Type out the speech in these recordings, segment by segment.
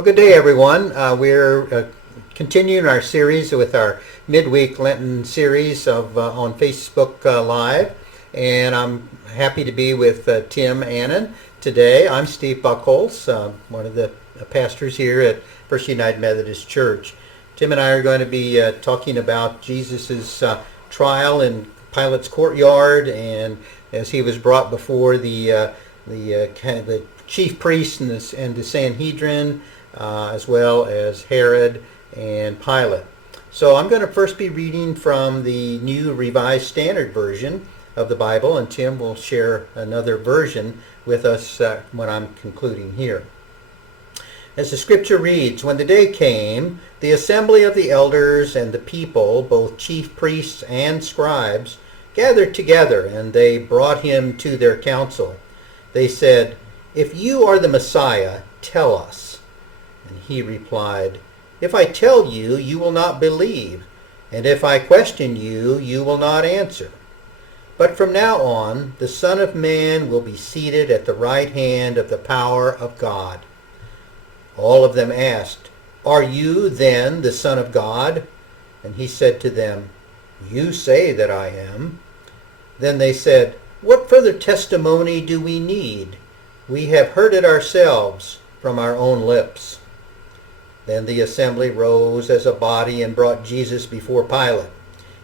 Well, good day, everyone. We're continuing our series with our midweek Lenten series on Facebook Live, and I'm happy to be with Tim Annan today. I'm Steve Buckholz, one of the pastors here at First United Methodist Church. Tim and I are going to be talking about Jesus' trial in Pilate's courtyard, and as he was brought before the chief priests and the Sanhedrin, as well as Herod and Pilate. So I'm going to first be reading from the New Revised Standard Version of the Bible, and Tim will share another version with us when I'm concluding here. As the scripture reads, "When the day came, the assembly of the elders and the people, both chief priests and scribes, gathered together, and they brought him to their council. They said, 'If you are the Messiah, tell us.' And he replied, 'If I tell you, you will not believe, and if I question you, you will not answer. But from now on, the Son of Man will be seated at the right hand of the power of God.' All of them asked, 'Are you then the Son of God?' And he said to them, 'You say that I am.' Then they said, 'What further testimony do we need? We have heard it ourselves from our own lips.' Then the assembly rose as a body and brought Jesus before Pilate,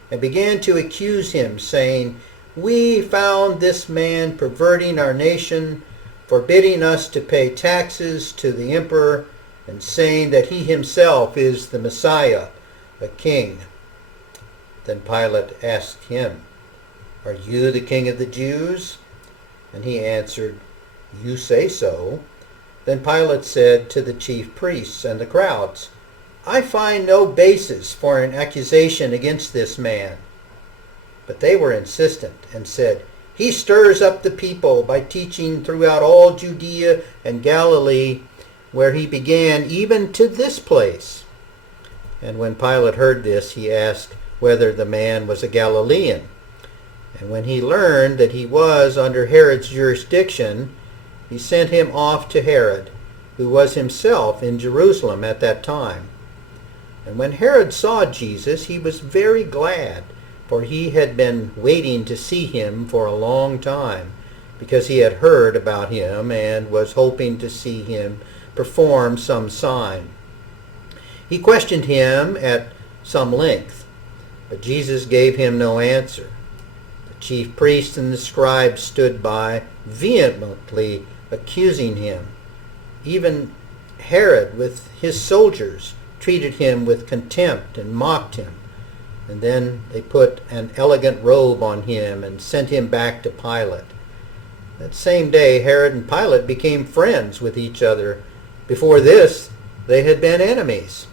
and began to accuse him, saying, 'We found this man perverting our nation, forbidding us to pay taxes to the emperor, and saying that he himself is the Messiah, a king.' Then Pilate asked him, 'Are you the king of the Jews?' And he answered, 'You say so.' Then Pilate said to the chief priests and the crowds, 'I find no basis for an accusation against this man.' But they were insistent and said, 'He stirs up the people by teaching throughout all Judea and Galilee, where he began, even to this place.' And when Pilate heard this, he asked whether the man was a Galilean. And when he learned that he was under Herod's jurisdiction, he sent him off to Herod, who was himself in Jerusalem at that time. And when Herod saw Jesus, he was very glad, for he had been waiting to see him for a long time, because he had heard about him and was hoping to see him perform some sign. He questioned him at some length, but Jesus gave him no answer. The chief priests and the scribes stood by, vehemently accusing him. Even Herod with his soldiers treated him with contempt and mocked him. And then they put an elegant robe on him and sent him back to Pilate. That same day, Herod and Pilate became friends with each other. Before this, they had been enemies.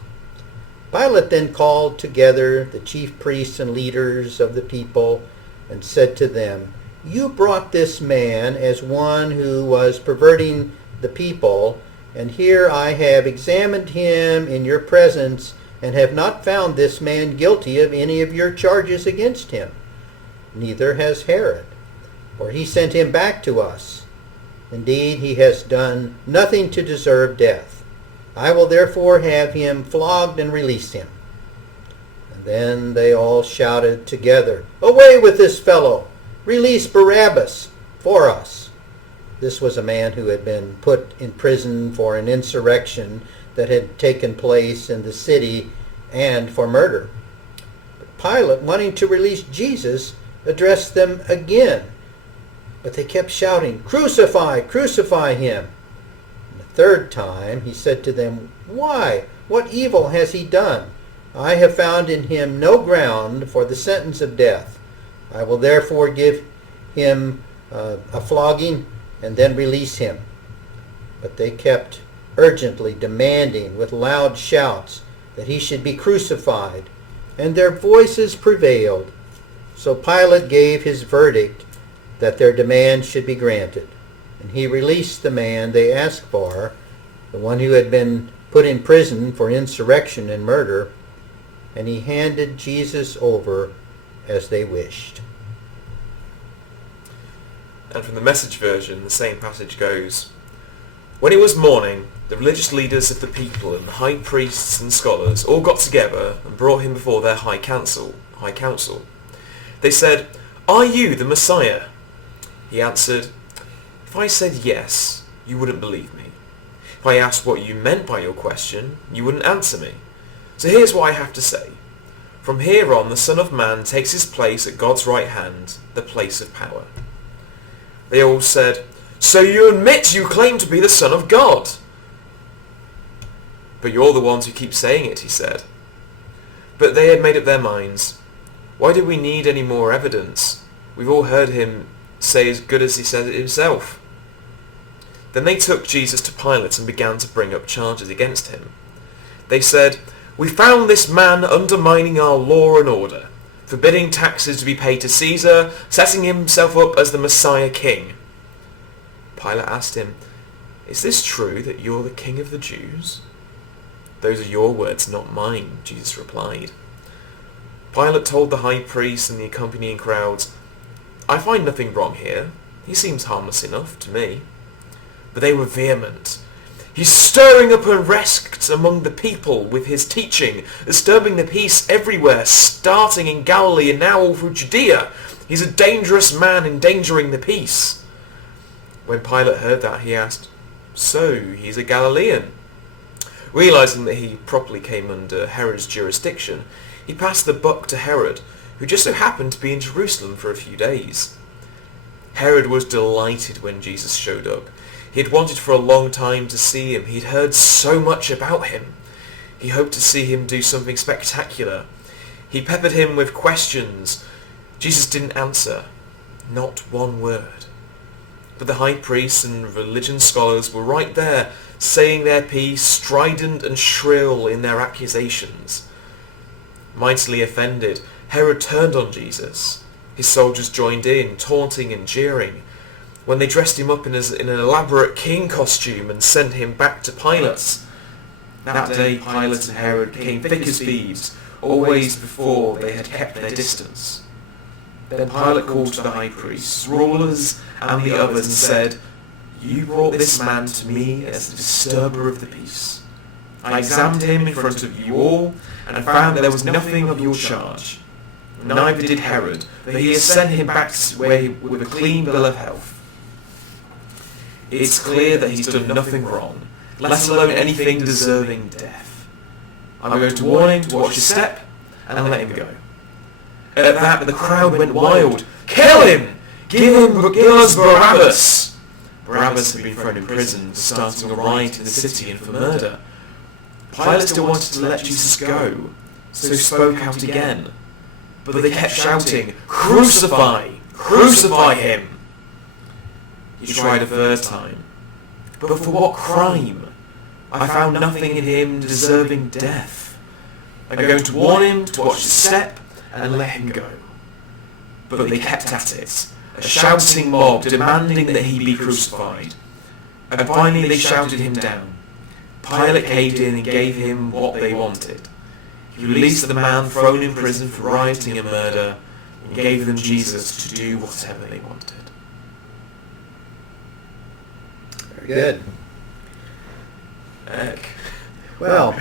Pilate then called together the chief priests and leaders of the people and said to them, 'You brought this man as one who was perverting the people, and here I have examined him in your presence and have not found this man guilty of any of your charges against him. Neither has Herod, for he sent him back to us. Indeed, he has done nothing to deserve death. I will therefore have him flogged and release him.' And then they all shouted together, 'Away with this fellow! Release Barabbas for us.' This was a man who had been put in prison for an insurrection that had taken place in the city and for murder. But Pilate, wanting to release Jesus, addressed them again. But they kept shouting, 'Crucify! Crucify him!' And the third time he said to them, 'Why? What evil has he done? I have found in him no ground for the sentence of death. I will therefore give him a flogging and then release him.' But they kept urgently demanding with loud shouts that he should be crucified, and their voices prevailed. So Pilate gave his verdict that their demand should be granted, and he released the man they asked for, the one who had been put in prison for insurrection and murder, and he handed Jesus over as they wished." And from the Message version, the same passage goes, When it was morning, the religious leaders of the people and the high priests and scholars all got together and brought him before their high council. They said, "Are you the Messiah?" He answered, "If I said yes, you wouldn't believe me. If I asked what you meant by your question, you wouldn't answer me. So here's what I have to say. From here on, the Son of Man takes his place at God's right hand, the place of power." They all said, "So you admit you claim to be the Son of God?" "But you're the ones who keep saying it," he said. But they had made up their minds. "Why do we need any more evidence? We've all heard him say as good as he said it himself." Then they took Jesus to Pilate and began to bring up charges against him. They said, "We found this man undermining our law and order, forbidding taxes to be paid to Caesar, setting himself up as the Messiah king." Pilate asked him, "Is this true that you're the king of the Jews?" "Those are your words, not mine," Jesus replied. Pilate told the high priests and the accompanying crowds, "I find nothing wrong here. He seems harmless enough to me." But they were vehement. "He's stirring up unrest among the people with his teaching, disturbing the peace everywhere, starting in Galilee and now all through Judea. He's a dangerous man, endangering the peace." When Pilate heard that, he asked, "So he's a Galilean?" Realizing that he properly came under Herod's jurisdiction, he passed the buck to Herod, who just so happened to be in Jerusalem for a few days. Herod was delighted when Jesus showed up. He had wanted for a long time to see him. He'd heard so much about him. He hoped to see him do something spectacular. He peppered him with questions. Jesus didn't answer, not one word. But the high priests and religion scholars were right there, saying their piece, strident and shrill in their accusations. Mightily offended, Herod turned on Jesus. His soldiers joined in, taunting and jeering. When they dressed him up in an elaborate king costume and sent him back to Pilate. That day Pilate and Herod became thick as thieves, always before they had kept their distance. Then Pilate called to the high priests, rulers, and the others and said, "You brought this man to me as a disturber of the peace. I examined him in front of you all and found there was nothing of your charge. Neither did Herod, for he has sent him back with a clean bill of health. It's clear that he's done nothing wrong, let alone anything deserving death. I'm going to warn him to watch his step and let him go." At that, the crowd went wild. "Kill him! Give us Barabbas!" Barabbas had been thrown in prison for starting a riot in the city and for murder. Pilate still wanted to let Jesus go, so spoke out again. But they kept shouting, "Crucify! Crucify him!" He tried a third time. "But for what crime? I found nothing in him deserving death. I'm going to warn him to watch his step and let him go." But they kept at it, a shouting mob demanding that he be crucified. And finally they shouted him down. Pilate caved in and gave him what they wanted. He released the man thrown in prison for rioting and murder and gave them Jesus to do whatever they wanted. Very good. Heck. Well,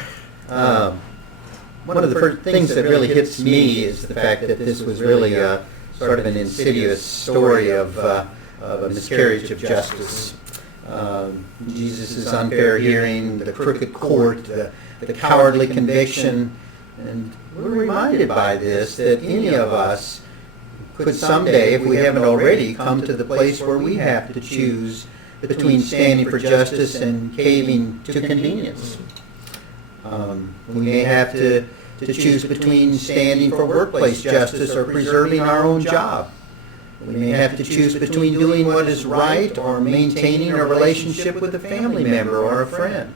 one of the first things that really hits me is the fact that this was really sort of an insidious story of a miscarriage of justice. Jesus' unfair hearing, the crooked court, the cowardly conviction, and we're reminded by this that any of us could someday, if we haven't already, come to the place where we have to choose between standing for justice and caving to convenience. We may have to choose between standing for workplace justice or preserving our own job. We may have to choose between doing what is right or maintaining a relationship with a family member or a friend.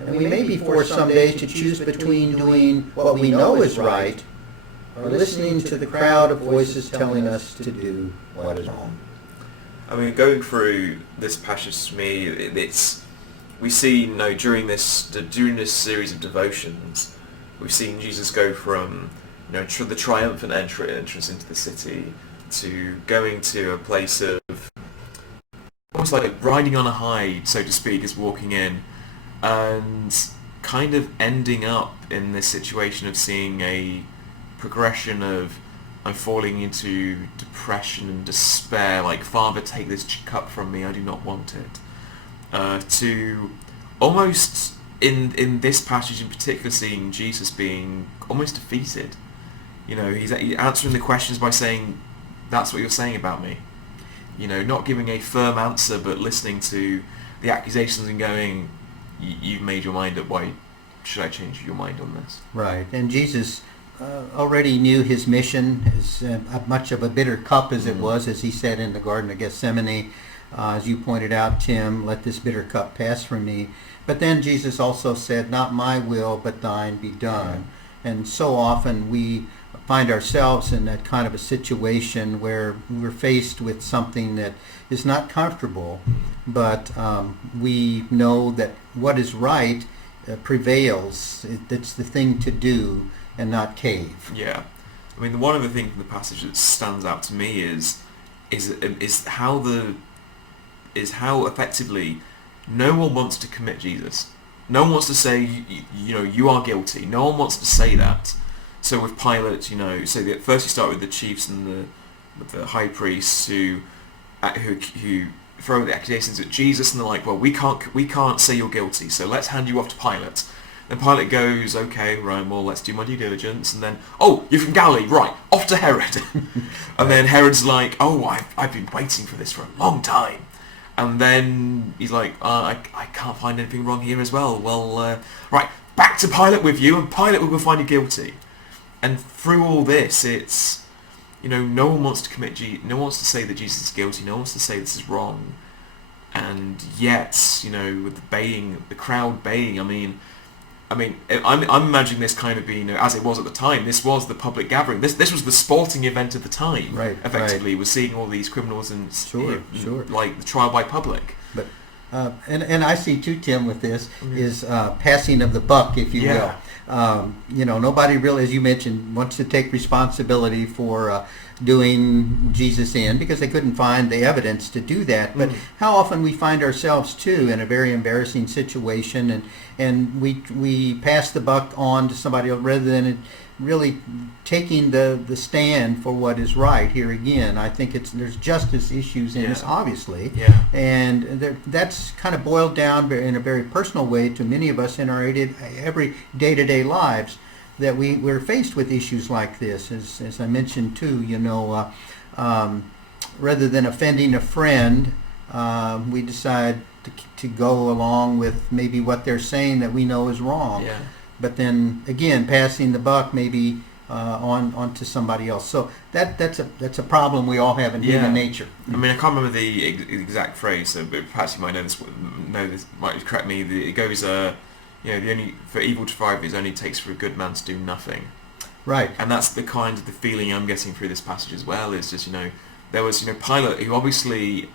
And we may be forced some days to choose between doing what we know is right or listening to the crowd of voices telling us to do what is wrong. I mean, going through this passage to me, we see, during this series of devotions, we've seen Jesus go from, the triumphant entrance into the city to going to a place of almost like riding on a high, so to speak, is walking in, and kind of ending up in this situation of seeing a progression of I'm falling into depression and despair, like, Father, take this cup from me, I do not want it, to almost, in this passage in particular, seeing Jesus being almost defeated. He's answering the questions by saying, that's what you're saying about me. Not giving a firm answer, but listening to the accusations and going, you've made your mind up, why should I change your mind on this? Right. And Jesus already knew his mission, as much of a bitter cup as it was, as he said in the Garden of Gethsemane. As you pointed out, Tim, let this bitter cup pass from me. But then Jesus also said, not my will, but thine be done. And so often we find ourselves in that kind of a situation where we're faced with something that is not comfortable, but we know that what is right prevails. It's the thing to do and not cave. Yeah. I mean, one of the things in the passage that stands out to me is how how effectively no one wants to commit Jesus. No one wants to say, you are guilty. No one wants to say that. So with Pilate, so first you start with the chiefs and the high priests who throw the accusations at Jesus, and they're like, well, we can't say you're guilty, so let's hand you off to Pilate. Then Pilate goes, okay, right, well, let's do my due diligence, and then, oh, you're from Galilee, right, off to Herod. And then Herod's like, oh, I've been waiting for this for a long time. And then he's like, I can't find anything wrong here as well. Well, right, back to Pilate with you, and Pilate will find you guilty. And through all this, it's, no one wants to no one wants to say that Jesus is guilty, no one wants to say this is wrong. And yet, with the crowd baying, I'm imagining this kind of being, as it was at the time, this was the public gathering. This was the sporting event of the time, right, effectively, was seeing all these criminals and sure. like the trial by public. But and I see too, Tim, with this is passing of the buck, if you will. Nobody really, as you mentioned, wants to take responsibility for doing Jesus in, because they couldn't find the evidence to do that. But how often we find ourselves too in a very embarrassing situation, and we pass the buck on to somebody else rather than really taking the stand for what is right. Here again, I think there's justice issues in this, obviously, and that's kind of boiled down in a very personal way to many of us in our every day-to-day lives, that we're faced with issues like this. As I mentioned too, rather than offending a friend, we decide to go along with maybe what they're saying that we know is wrong. Yeah. But then again, passing the buck maybe on to somebody else. So that's a problem we all have in human nature. I mean, I can't remember the exact phrase, so but perhaps you might know this might correct me. It goes, for evil to thrive, it only takes for a good man to do nothing. Right. And that's the feeling I'm getting through this passage as well. Is just there was Pilate, who obviously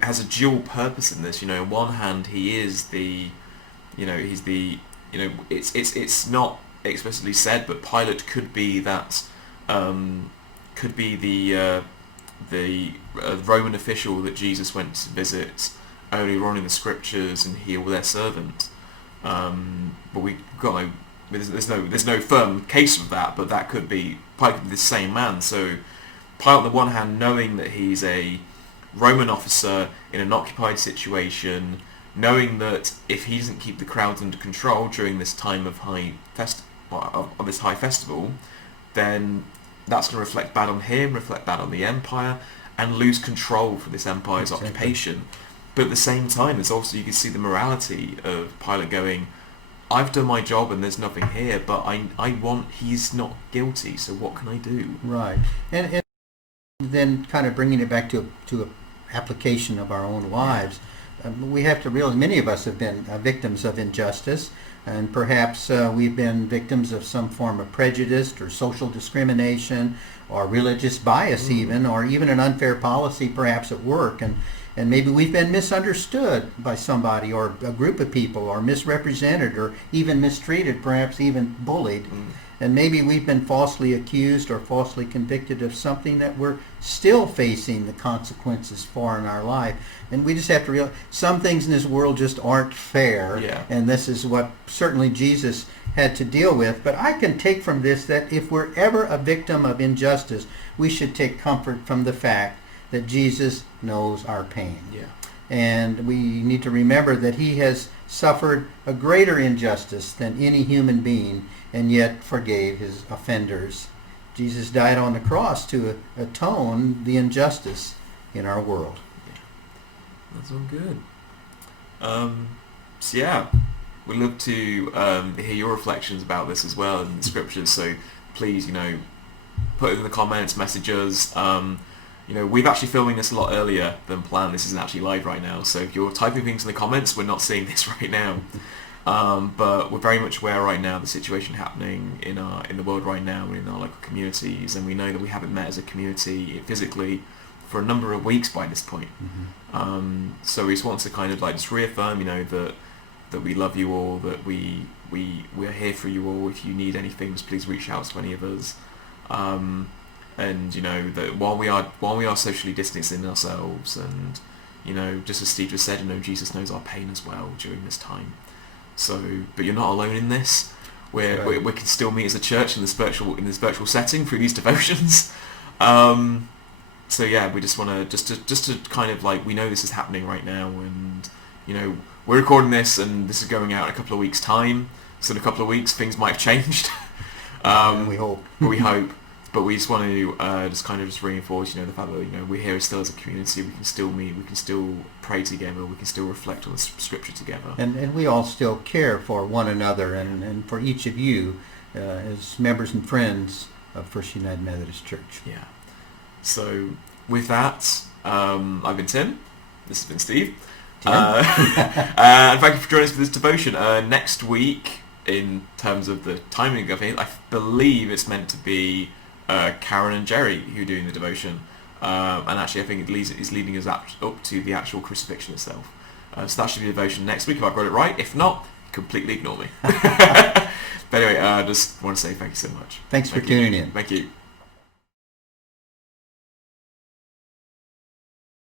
has a dual purpose in this. On one hand, he is he's the it's not explicitly said, but Pilate could be that, could be the Roman official that Jesus went to visit earlier on in the scriptures and heal their servant. But we got there's no firm case of that, but that could be Pilate could be the same man. So Pilate, on the one hand, knowing that he's a Roman officer in an occupied situation, knowing that if he doesn't keep the crowds under control during this time of this high festival, then that's going to reflect bad on him, reflect bad on the empire, and lose control for this empire's occupation. But at the same time, there's also, you can see the morality of Pilate going, I've done my job and there's nothing here, but he's not guilty, so what can I do? Right. And then kind of bringing it back to a application of our own lives. We have to realize many of us have been victims of injustice, and perhaps we've been victims of some form of prejudice or social discrimination or religious bias even, or even an unfair policy perhaps at work, and maybe we've been misunderstood by somebody or a group of people, or misrepresented, or even mistreated, perhaps even bullied. And maybe we've been falsely accused or falsely convicted of something that we're still facing the consequences for in our life. And we just have to realize some things in this world just aren't fair. Yeah. And this is what certainly Jesus had to deal with. But I can take from this that if we're ever a victim of injustice, we should take comfort from the fact that Jesus knows our pain. Yeah. And we need to remember that he has suffered a greater injustice than any human being and yet forgave his offenders. Jesus died on the cross to atone the injustice in our world. Yeah. That's all good. So yeah, we'd love to hear your reflections about this as well in the scriptures. So please, put it in the comments, message us. We've actually filming this a lot earlier than planned. This isn't actually live right now, so if you're typing things in the comments, we're not seeing this right now. But we're very much aware right now of the situation happening in the world right now and in our local communities, and we know that we haven't met as a community physically for a number of weeks by this point. Mm-hmm. So we just want to kind of just reaffirm, that we love you all, that we're here for you all. If you need anything, just please reach out to any of us. And that while we are socially distancing ourselves, and just as Steve just said, Jesus knows our pain as well during this time. So, but you're not alone in this. We can still meet as a church in this virtual setting through these devotions. So yeah, we just want to just to kind of we know this is happening right now, and we're recording this, and this is going out in a couple of weeks' time. So in a couple of weeks, things might have changed. We hope. We hope. But we just want to just reinforce, the fact that we're here still as a community. We can still meet, we can still pray together, we can still reflect on the scripture together. And we all still care for one another and for each of you as members and friends of First United Methodist Church. Yeah. So with that, I've been Tim. This has been Steve. And thank you for joining us for this devotion. Next week, in terms of the timing of it, I believe it's meant to be Karen and Jerry who are doing the devotion, and actually I think it's leading us up to the actual crucifixion itself. So that should be the devotion next week if I got it right. If not, completely ignore me. But anyway, I just want to say thank you so much. Thanks for tuning in. Thank you.